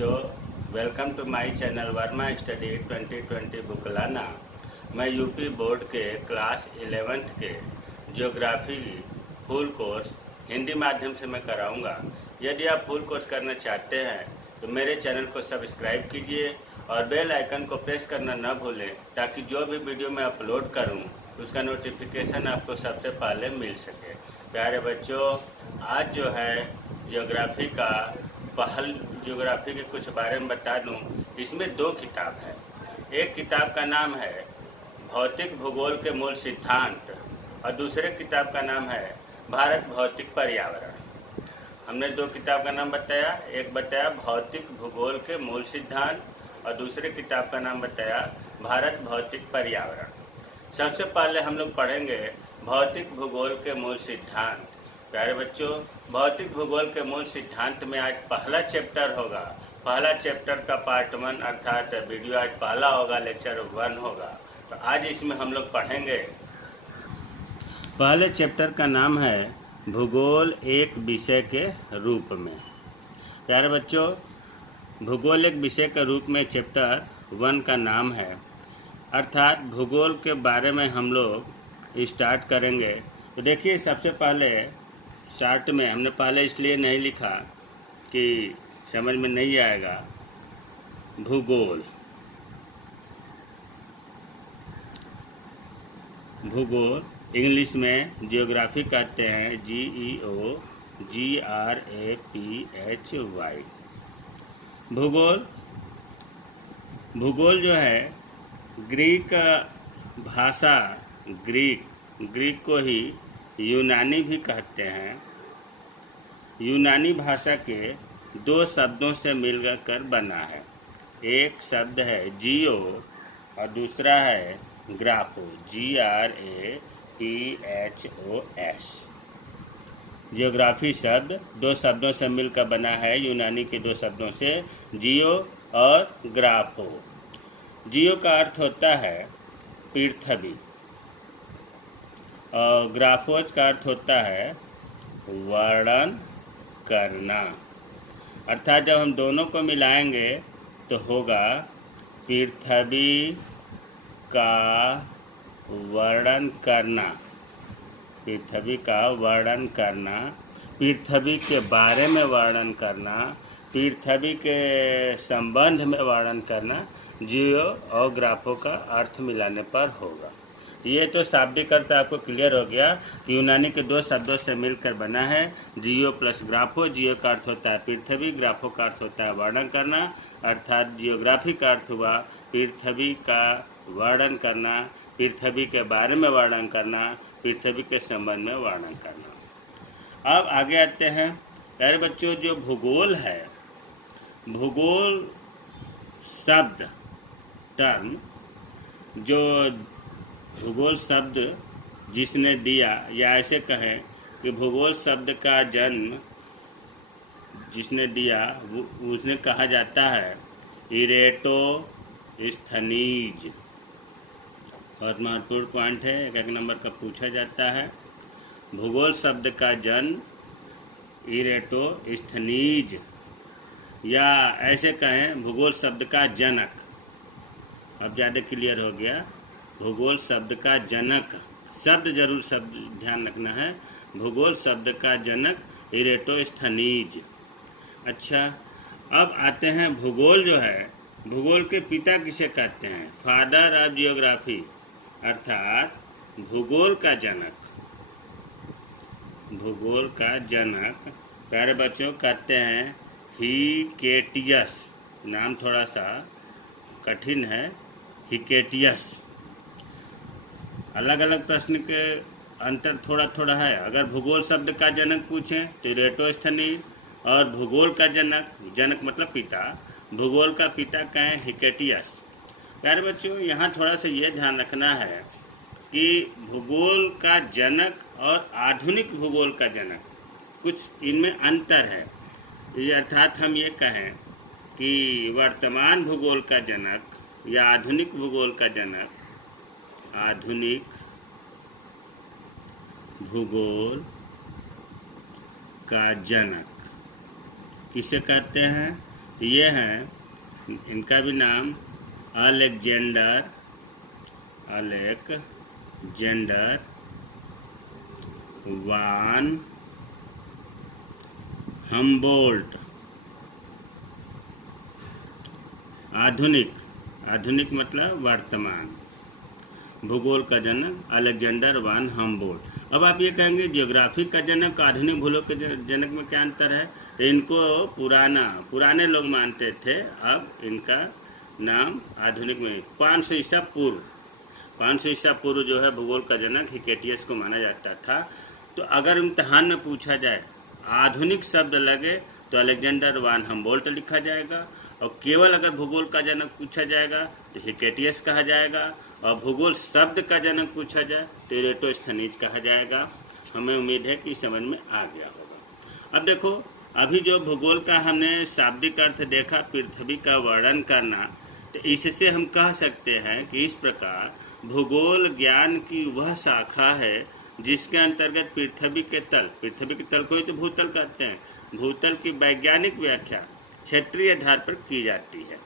बच्चों, welcome to my channel Verma study 2020 बुकलाना। मैं यूपी बोर्ड के क्लास 11th के ज्योग्राफी फुल कोर्स हिंदी माध्यम से मैं कराऊंगा। यदि आप फुल कोर्स करना चाहते हैं तो मेरे चैनल को सब्सक्राइब कीजिए और बेल आइकन को प्रेस करना न भूलें, ताकि जो भी वीडियो मैं अपलोड करूं उसका नोटिफिकेशन आपको सबसे पहले मिल सके। प्यारे बच्चों, आज जो है ज्योग्राफी के कुछ बारे में बता दूं। इसमें दो किताब है। एक किताब का नाम है भौतिक भूगोल के मूल सिद्धांत और दूसरे किताब का नाम है भारत भौतिक पर्यावरण। हमने दो किताब का नाम बताया, एक बताया भौतिक भूगोल के मूल सिद्धांत और दूसरे किताब का नाम बताया भारत भौतिक पर्यावरण। सबसे पहले हम लोग पढ़ेंगे भौतिक भूगोल के मूल सिद्धांत। प्यारे बच्चों, भौतिक भूगोल के मूल सिद्धांत में आज पहला चैप्टर होगा। पहला चैप्टर का पार्ट 1 अर्थात वीडियो आज पहला होगा, लेक्चर 1 होगा। तो आज इसमें हम लोग पढ़ेंगे। पहले चैप्टर का नाम है भूगोल एक विषय के रूप में। प्यारे बच्चों, भूगोल एक विषय के रूप में चैप्टर 1 का नाम है, अर्थात भूगोल के बारे में हम लोग स्टार्ट करेंगे। तो देखिए, सबसे पहले चार्ट में हमने पहले इसलिए नहीं लिखा कि समझ में नहीं आएगा। भूगोल इंग्लिश में जियोग्राफी कहते हैं, GEOGRAPHY। भूगोल जो है ग्रीक भाषा, ग्रीक को ही यूनानी भी कहते हैं। यूनानी भाषा के दो शब्दों से मिलकर बना है। एक शब्द है जियो और दूसरा है ग्राफो, GRAPHOS। जियोग्राफी शब्द दो शब्दों से मिलकर बना है, यूनानी के दो शब्दों से, जियो और ग्राफो। जियो का अर्थ होता है पृथ्वी और ग्राफोज का अर्थ होता है वर्णन करना। अर्थात जब हम दोनों को मिलाएंगे तो होगा पृथ्वी का वर्णन करना। पृथ्वी का वर्णन करना, पृथ्वी के बारे में वर्णन करना, पृथ्वी के संबंध में वर्णन करना, जियो और ग्राफो का अर्थ मिलाने पर होगा। ये तो शाब्दिक अर्थ आपको क्लियर हो गया कि यूनानी के दो शब्दों से मिलकर बना है, जियो प्लस ग्राफो। जियो का अर्थ होता है पृथ्वी, ग्राफो का अर्थ होता है वर्णन करना। अर्थात जियोग्राफी का अर्थ हुआ पृथ्वी का वर्णन करना, पृथ्वी के बारे में वर्णन करना, पृथ्वी के संबंध में वर्णन करना। अब आगे आते हैं। प्यारे बच्चों, जो भूगोल है, भूगोल शब्द टर्म, जो भूगोल शब्द जिसने दिया, या ऐसे कहें कि भूगोल शब्द का जन्म जिसने दिया उसने कहा जाता है इरेटोस्थनीज। बहुत महत्वपूर्ण पॉइंट है, एक नंबर का पूछा जाता है। भूगोल शब्द का जन्म इरेटोस्थनीज, या ऐसे कहें भूगोल शब्द का जनक। अब ज़्यादा क्लियर हो गया। भूगोल शब्द का जनक, शब्द जरूर शब्द ध्यान रखना है। भूगोल शब्द का जनक इरेटोस्थनीज। अच्छा, अब आते हैं भूगोल जो है, भूगोल के पिता किसे कहते हैं? फादर ऑफ जियोग्राफी, अर्थात भूगोल का जनक। भूगोल का जनक प्यारे बच्चों कहते हैं हिकेटियस। नाम थोड़ा सा कठिन है, हिकेटियस। अलग अलग प्रश्न के अंतर थोड़ा थोड़ा है। अगर भूगोल शब्द का जनक पूछें तो इरेटोस्थनीज, और भूगोल का जनक मतलब पिता, भूगोल का पिता कहें हिकेटियस। प्यारे बच्चों, यहाँ थोड़ा सा ये ध्यान रखना है कि भूगोल का जनक और आधुनिक भूगोल का जनक, कुछ इनमें अंतर है। ये अर्थात हम ये कहें कि वर्तमान भूगोल का जनक या आधुनिक भूगोल का जनक, आधुनिक भूगोल का जनक किसे कहते हैं? ये हैं, इनका भी नाम अलेक्जेंडर वान हम्बोल्ट। आधुनिक मतलब वर्तमान। भूगोल का जनक अलेक्जेंडर वान हम्बोल्ट। अब आप ये कहेंगे ज्योग्राफी का जनक आधुनिक भूगोल के जनक में क्या अंतर है? इनको पुराने लोग मानते थे, अब इनका नाम आधुनिक में 500 ईसा पूर्व जो है भूगोल का जनक हिकेटियस को माना जाता था। तो अगर इम्तहान में पूछा जाए आधुनिक शब्द लगे तो अलेक्जेंडर वान हम्बोल्ट लिखा जाएगा, और केवल अगर भूगोल का जनक पूछा जाएगा तो हिकेटियस कहा जाएगा, और भूगोल शब्द का जनक पूछा जाए तो इरेटोस्थनीज कहा जाएगा। हमें उम्मीद है कि समझ में आ गया होगा। अब देखो, अभी जो भूगोल का हमने शाब्दिक अर्थ देखा, पृथ्वी का वर्णन करना, तो इससे हम कह सकते हैं कि इस प्रकार भूगोल ज्ञान की वह शाखा है जिसके अंतर्गत पृथ्वी के तल को ही तो भूतल कहते हैं, भूतल की वैज्ञानिक व्याख्या क्षेत्रीय आधार पर की जाती है।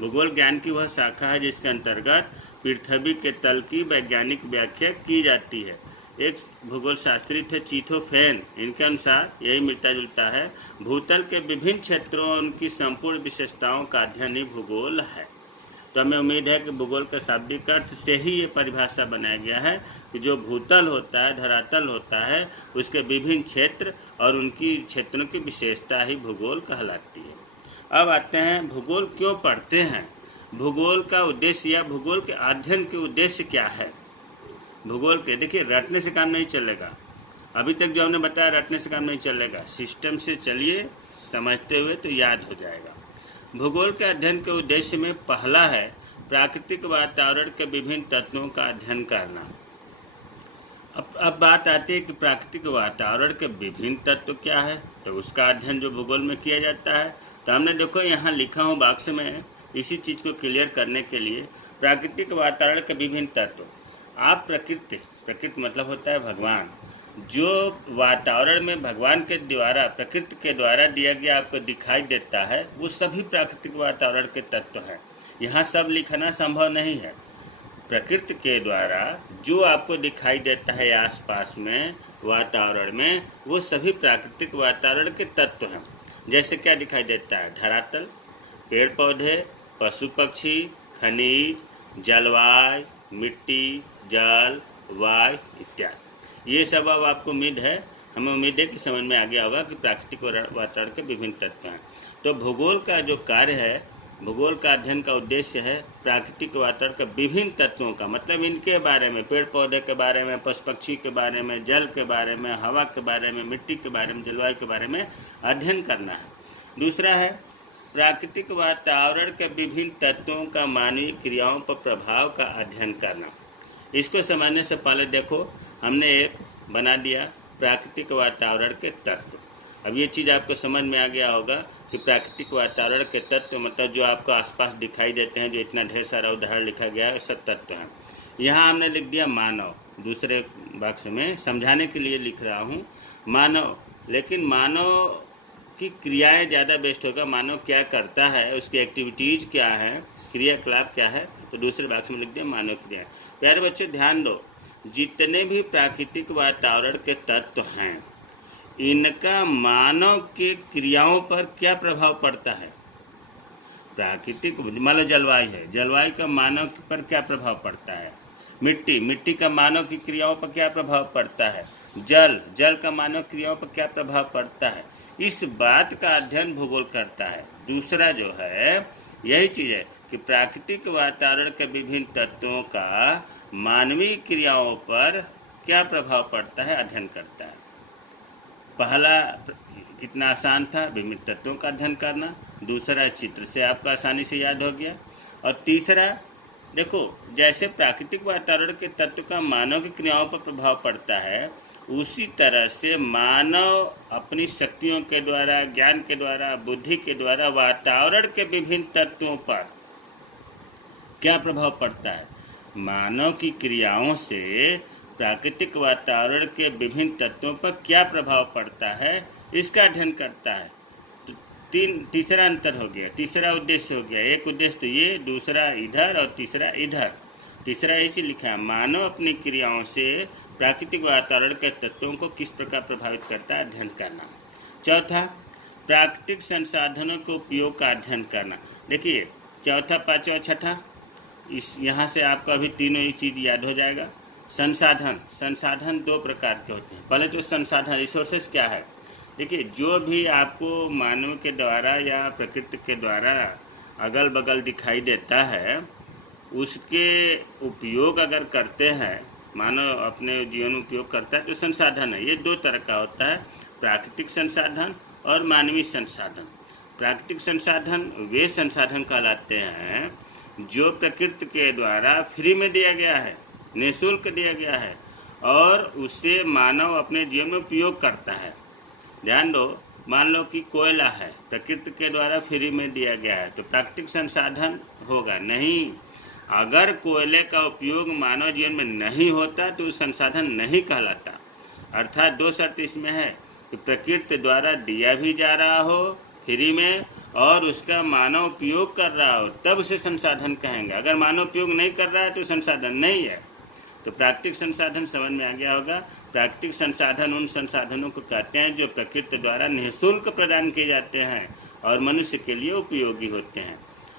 भूगोल ज्ञान की वह शाखा है जिसके अंतर्गत पृथ्वी के तल की वैज्ञानिक व्याख्या की जाती है। एक भूगोल शास्त्री थे चीथोफेन, इनके अनुसार यही मिलता जुलता है। भूतल के विभिन्न क्षेत्रों और उनकी संपूर्ण विशेषताओं का अध्ययन ही भूगोल है। तो हमें उम्मीद है कि भूगोल का शाब्दिक अर्थ से ही ये परिभाषा बनाया गया है कि जो भूतल होता है, धरातल होता है, उसके विभिन्न क्षेत्र और उनकी क्षेत्रों की विशेषता ही भूगोल कहलाती है। अब आते हैं भूगोल क्यों पढ़ते हैं, भूगोल का उद्देश्य या भूगोल के अध्ययन के उद्देश्य क्या है। भूगोल के देखिए, रटने से काम नहीं चलेगा। अभी तक जो हमने बताया रटने से काम नहीं चलेगा, सिस्टम से चलिए, समझते हुए तो याद हो जाएगा। भूगोल के अध्ययन के उद्देश्य में पहला है प्राकृतिक वातावरण के विभिन्न तत्वों का अध्ययन करना। अब बात आती है कि प्राकृतिक वातावरण के विभिन्न तत्व क्या है, तो उसका अध्ययन जो भूगोल में किया जाता है। तो हमने देखो यहाँ लिखा हूँ बॉक्स में, इसी चीज़ को क्लियर करने के लिए, प्राकृतिक वातावरण के विभिन्न तत्व। आप प्रकृति मतलब होता है भगवान, जो वातावरण में भगवान के द्वारा, प्रकृति के द्वारा दिया गया आपको दिखाई देता है, वो सभी प्राकृतिक वातावरण के तत्व हैं। यहाँ सब लिखना संभव नहीं है। प्रकृति के द्वारा जो आपको दिखाई देता है आसपास में वातावरण में, वो सभी प्राकृतिक वातावरण के तत्व हैं। जैसे क्या दिखाई देता है? धरातल, पेड़ पौधे, पशु पक्षी, खनिज, जलवायु, मिट्टी, जल, वायु इत्यादि। ये सब अब आपको उम्मीद है, हमें उम्मीद है कि समझ में आ गया होगा कि प्राकृतिक वातावरण के विभिन्न तत्व हैं। तो भूगोल का जो कार्य है, भूगोल का अध्ययन का उद्देश्य है प्राकृतिक वातावरण के विभिन्न तत्वों का, मतलब इनके बारे में, पेड़ पौधे के बारे में, पशु पक्षी के बारे में, जल के बारे में, हवा के बारे में, मिट्टी के बारे में, जलवायु के बारे में अध्ययन करना है। दूसरा है प्राकृतिक वातावरण के विभिन्न तत्वों का मानवीय क्रियाओं पर प्रभाव का अध्ययन करना। इसको समझने से पहले देखो, हमने एक बना दिया प्राकृतिक वातावरण के तत्व। अब ये चीज़ आपको समझ में आ गया होगा कि प्राकृतिक वातावरण के तत्व मतलब जो आपको आसपास दिखाई देते हैं, जो इतना ढेर सारा उदाहरण लिखा गया है, सब तत्व हैं। यहाँ हमने लिख दिया मानव, दूसरे बॉक्स में समझाने के लिए लिख रहा हूँ मानव, लेकिन मानव की क्रियाएं ज़्यादा बेस्ट होगा। मानव क्या करता है, उसकी एक्टिविटीज़ क्या है, क्रियाकलाप क्या है, तो दूसरे बॉक्स में लिख दिया मानव क्रिया। प्यारे बच्चों ध्यान दो, जितने भी प्राकृतिक वातावरण के तत्व हैं, इनका मानव के क्रियाओं पर क्या प्रभाव पड़ता है। प्राकृतिक, मान लो जलवायु है, जलवायु का मानव पर क्या प्रभाव पड़ता है। मिट्टी का मानव की क्रियाओं पर क्या प्रभाव पड़ता है। जल का मानव क्रियाओं पर क्या प्रभाव पड़ता है। इस बात का अध्ययन भूगोल करता है। दूसरा जो है यही चीज़ है कि प्राकृतिक वातावरण के विभिन्न तत्वों का मानवीय क्रियाओं पर क्या प्रभाव पड़ता है, अध्ययन करता है। पहला कितना आसान था, विभिन्न तत्वों का अध्ययन करना। दूसरा चित्र से आपको आसानी से याद हो गया। और तीसरा देखो, जैसे प्राकृतिक वातावरण के तत्व का मानव की क्रियाओं पर प्रभाव पड़ता है, उसी तरह से मानव अपनी शक्तियों के द्वारा, ज्ञान के द्वारा, बुद्धि के द्वारा वातावरण के विभिन्न तत्वों पर क्या प्रभाव पड़ता है। मानव की क्रियाओं से प्राकृतिक वातावरण के विभिन्न तत्वों पर क्या प्रभाव पड़ता है, इसका अध्ययन करता है। तीसरा अंतर हो गया, तीसरा उद्देश्य हो गया। एक उद्देश्य तो ये, दूसरा इधर और तीसरा इधर। तीसरा ऐसे लिखा है, मानव अपनी क्रियाओं से प्राकृतिक वातावरण के तत्वों को किस प्रकार प्रभावित करता है, अध्ययन करना। चौथा, प्राकृतिक संसाधनों के उपयोग का अध्ययन करना। देखिए चौथा, पाँचवा, छठा, इस यहाँ से आपका अभी तीनों ही चीज़ याद हो जाएगा। संसाधन दो प्रकार के होते हैं। पहले तो संसाधन, रिसोर्सेस क्या है। देखिए जो भी आपको मानव के द्वारा या प्रकृति के द्वारा अगल बगल दिखाई देता है, उसके उपयोग अगर करते हैं, मानव अपने जीवन में उपयोग करता है, तो संसाधन है। ये दो तरह का होता है, प्राकृतिक संसाधन और मानवीय संसाधन। प्राकृतिक संसाधन वे संसाधन कहलाते हैं जो प्रकृति के द्वारा फ्री में दिया गया है, निःशुल्क दिया गया है, और उसे मानव अपने जीवन में उपयोग करता है। ध्यान दो, मान लो कि कोयला है, प्रकृति के द्वारा फ्री में दिया गया है, तो प्राकृतिक संसाधन होगा नहीं। अगर कोयले का उपयोग मानव जीवन में नहीं होता तो संसाधन नहीं कहलाता। अर्थात दो शर्त इसमें है कि प्रकृति द्वारा दिया भी जा रहा हो फ्री में, और उसका मानव उपयोग कर रहा हो, तब उसे संसाधन कहेंगे। अगर मानव उपयोग नहीं कर रहा है तो संसाधन नहीं है। तो प्राकृतिक संसाधन समझ में आ गया होगा। प्राकृतिक संसाधन उन संसाधनों को कहते हैं जो प्रकृति द्वारा निःशुल्क प्रदान किए जाते हैं और मनुष्य के लिए उपयोगी होते हैं।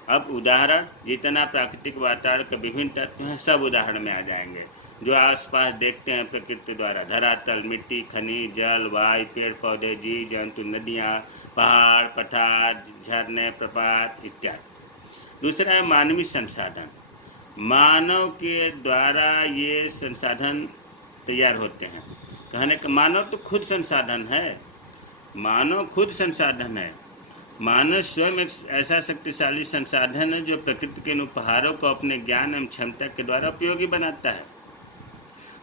अब उदाहरण, जितना प्राकृतिक वातावरण के विभिन्न तत्व हैं सब उदाहरण में आ जाएंगे जो आसपास देखते हैं प्रकृति द्वारा। धरातल, मिट्टी, खनिज, जल, वायु, पेड़ पौधे, जीव जंतु, नदियाँ, पहाड़, पठार, झरने, प्रपात इत्यादि। दूसरा है मानवीय संसाधन। मानव के द्वारा ये संसाधन तैयार होते हैं। कहने का मानव तो खुद संसाधन है, मानव खुद संसाधन है। मानव स्वयं एक ऐसा शक्तिशाली संसाधन है जो प्रकृति के इन उपहारों को अपने ज्ञान एवं क्षमता के द्वारा उपयोगी बनाता है।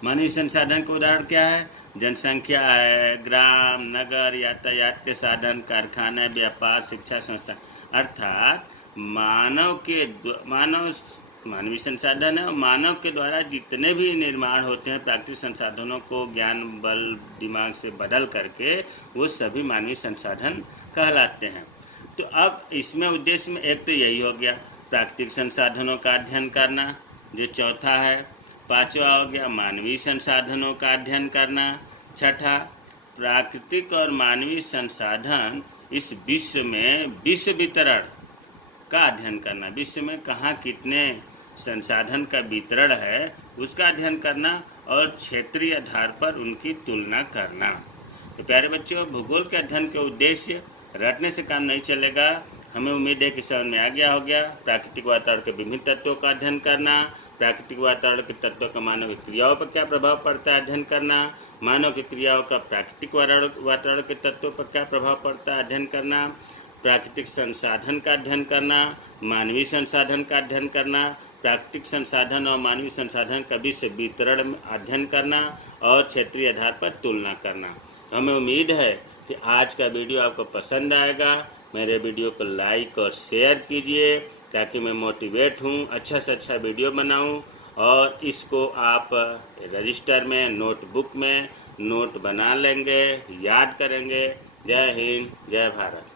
मानवीय संसाधन का उदाहरण क्या है? जनसंख्या है, ग्राम, नगर, यातायात के साधन, कारखाना, व्यापार, शिक्षा संस्थान। अर्थात मानवीय संसाधन है। मानव के द्वारा जितने भी निर्माण होते हैं प्राकृतिक संसाधनों को ज्ञान, बल, दिमाग से बदल करके, वो सभी मानवीय संसाधन कहलाते हैं। तो अब इसमें उद्देश्य में एक तो यही हो गया, प्राकृतिक संसाधनों का अध्ययन करना, जो चौथा है। पांचवा हो गया मानवीय संसाधनों का अध्ययन करना। छठा, प्राकृतिक और मानवीय संसाधन इस विश्व में विश्व वितरण का अध्ययन करना। विश्व में कहाँ कितने संसाधन का वितरण है उसका अध्ययन करना, और क्षेत्रीय आधार पर उनकी तुलना करना। तो प्यारे बच्चों, भूगोल के अध्ययन के उद्देश्य रटने से काम नहीं चलेगा। हमें उम्मीद है कि समझ में आ गया हो गया। प्राकृतिक वातावरण के विभिन्न तत्वों का अध्ययन करना, प्राकृतिक वातावरण के तत्वों का मानव की क्रियाओं पर क्या प्रभाव पड़ता है अध्ययन करना, मानव की क्रियाओं का प्राकृतिक वातावरण के तत्वों पर क्या प्रभाव पड़ता है अध्ययन करना, प्राकृतिक संसाधन का अध्ययन करना, मानवीय संसाधन का अध्ययन करना, प्राकृतिक संसाधन और मानवीय संसाधन का विश्व वितरण अध्ययन करना, और क्षेत्रीय आधार पर तुलना करना। हमें उम्मीद है कि आज का वीडियो आपको पसंद आएगा। मेरे वीडियो को लाइक और शेयर कीजिए ताकि मैं मोटिवेट हूँ, अच्छा से अच्छा वीडियो बनाऊँ, और इसको आप रजिस्टर में, नोटबुक में नोट बना लेंगे, याद करेंगे। जय हिंद, जय भारत।